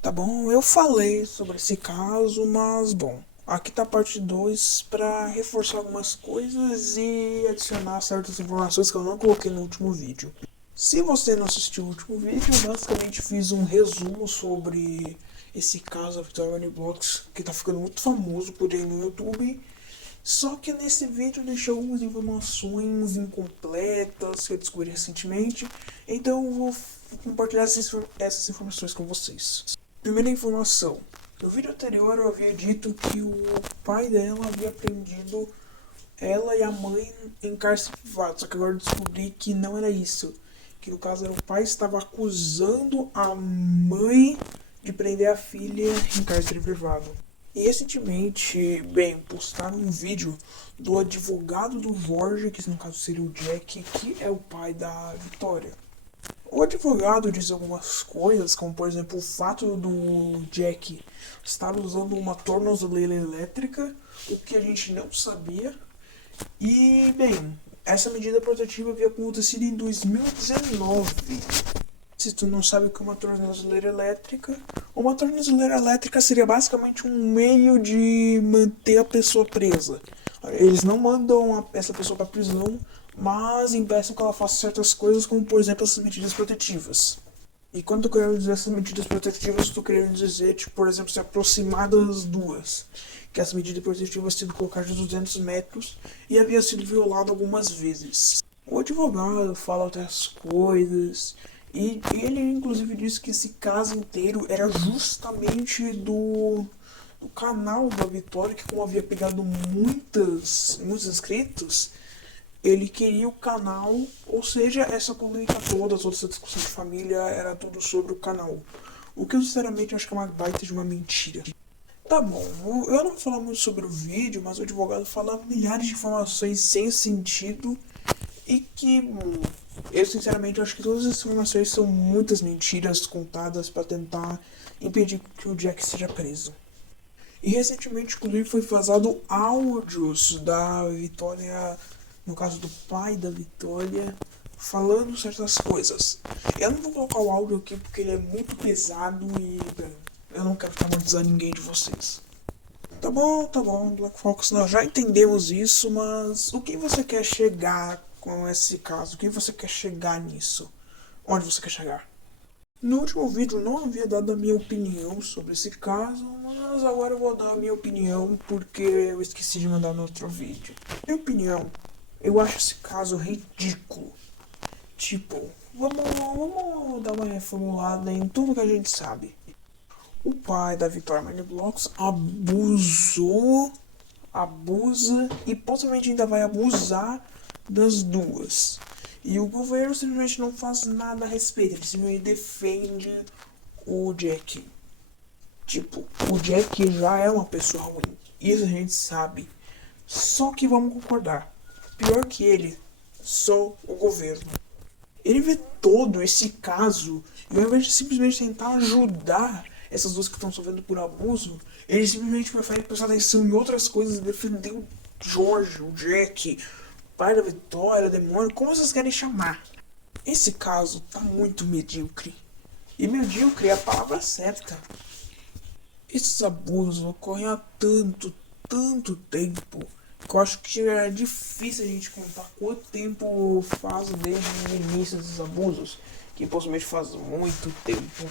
Tá bom, eu falei sobre esse caso, mas bom, aqui tá a parte 2 para reforçar algumas coisas e adicionar certas informações que eu não coloquei no último vídeo. Se você não assistiu o último vídeo, eu basicamente fiz um resumo sobre esse caso da Victoria Moneyblocks, que tá ficando muito famoso por aí no YouTube. Só que nesse vídeo eu deixei algumas informações incompletas que eu descobri recentemente, então eu vou compartilhar essas informações com vocês. Primeira informação. No vídeo anterior eu havia dito que o pai dela havia prendido ela e a mãe em cárcere privado, só que agora eu descobri que não era isso. Que no caso era o pai estava acusando a mãe de prender a filha em cárcere privado. E recentemente, bem, postaram um vídeo do advogado do Jorge, que no caso seria o Jack, que é o pai da Vitória. O advogado diz algumas coisas, como por exemplo o fato do Jack estar usando uma tornozeleira elétrica, o que a gente não sabia. E, bem, essa medida protetiva havia acontecido em 2019. Se tu não sabe o que é uma tornozeleira elétrica seria basicamente um meio de manter a pessoa presa. Eles não mandam essa pessoa para prisão, mas impeçam que ela faça certas coisas, como por exemplo essas medidas protetivas. E quando eu quero dizer essas medidas protetivas, estou querendo dizer, tipo, por exemplo, se aproximar das duas. Que essa medida protetiva tinha sido colocada a 200 metros e havia sido violada algumas vezes. O advogado fala outras coisas, e ele inclusive disse que esse caso inteiro era justamente do canal da Vitória, que como havia pegado muitos inscritos, ele queria o canal, ou seja, essa polêmica toda essa discussão de família era tudo sobre o canal. O que eu sinceramente acho que é uma baita de uma mentira. Tá bom, eu não vou falar muito sobre o vídeo, mas o advogado fala milhares de informações sem sentido e que eu sinceramente acho que todas as informações são muitas mentiras contadas para tentar impedir que o Jack seja preso. E recentemente, inclusive, foi vazado áudios da Vitória, no caso do pai da Vitória, falando certas coisas. Eu não vou colocar o áudio aqui porque ele é muito pesado e bem, eu não quero traumatizar ninguém de vocês. Tá bom, Black Fox, nós já entendemos isso, mas o que você quer chegar com esse caso? O que você quer chegar nisso? Onde você quer chegar? No último vídeo não havia dado a minha opinião sobre esse caso, mas agora eu vou dar a minha opinião porque eu esqueci de mandar no outro vídeo. Minha opinião, eu acho esse caso ridículo. Tipo, vamos dar uma reformulada em tudo que a gente sabe. O pai da Victoria Moneyblocks abusa e possivelmente ainda vai abusar das duas. E o governo simplesmente não faz nada a respeito, ele simplesmente defende o Jack. Tipo, o Jack já é uma pessoa ruim, isso a gente sabe. Só que vamos concordar, pior que ele, só o governo. Ele vê todo esse caso e ao invés de simplesmente tentar ajudar essas duas que estão sofrendo por abuso, ele simplesmente prefere prestar atenção em outras coisas e defender o George, o Jack, o pai da Vitória, o demônio, como vocês querem chamar. Esse caso tá muito medíocre. E medíocre é a palavra certa. Esses abusos ocorrem há tanto tempo, que eu acho que é difícil a gente contar quanto tempo faz desde o início desses abusos, que possivelmente faz muito tempo.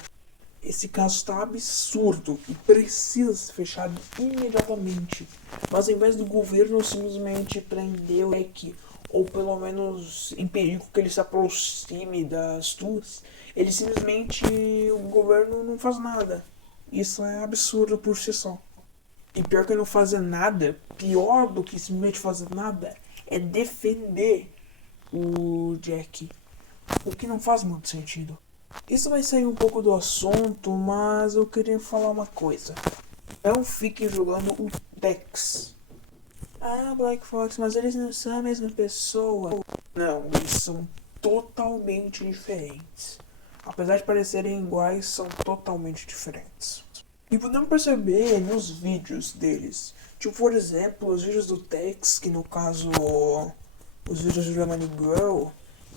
Esse caso está absurdo e precisa ser fechado imediatamente. Mas ao invés do governo simplesmente prender o Jack, ou pelo menos impedir que ele se aproxime das duas, ele simplesmente, o governo não faz nada. Isso é absurdo por si só. E pior que não fazer nada, pior do que simplesmente fazer nada, é defender o Jack. O que não faz muito sentido. Isso vai sair um pouco do assunto, mas eu queria falar uma coisa. Não fiquem jogando o Tex. Ah, Black Fox, mas eles não são a mesma pessoa. Não, eles são totalmente diferentes. Apesar de parecerem iguais, são totalmente diferentes. E podemos perceber nos vídeos deles. Tipo, por exemplo, os vídeos do Tex, que no caso, os vídeos do Germany Girl,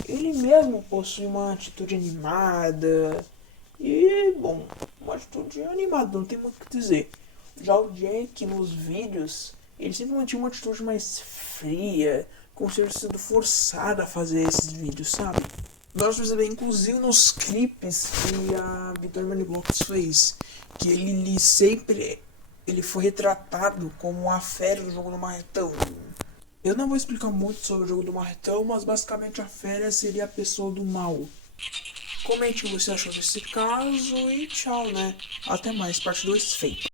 ele mesmo possui uma atitude animada e, bom, uma atitude atitude animada, não tem muito o que dizer. Já o Jack nos vídeos, ele sempre mantinha uma atitude mais fria, como se tivesse sido forçado a fazer esses vídeos, sabe? Nós percebemos, inclusive nos clipes que a Vitória Moneyblocks fez, que ele sempre ele foi retratado como a fera do jogo do marretão. Eu não vou explicar muito sobre o jogo do marretão, mas basicamente a fera seria a pessoa do mal. Comente o que você achou desse caso e tchau, né? Até mais, parte 2 feita.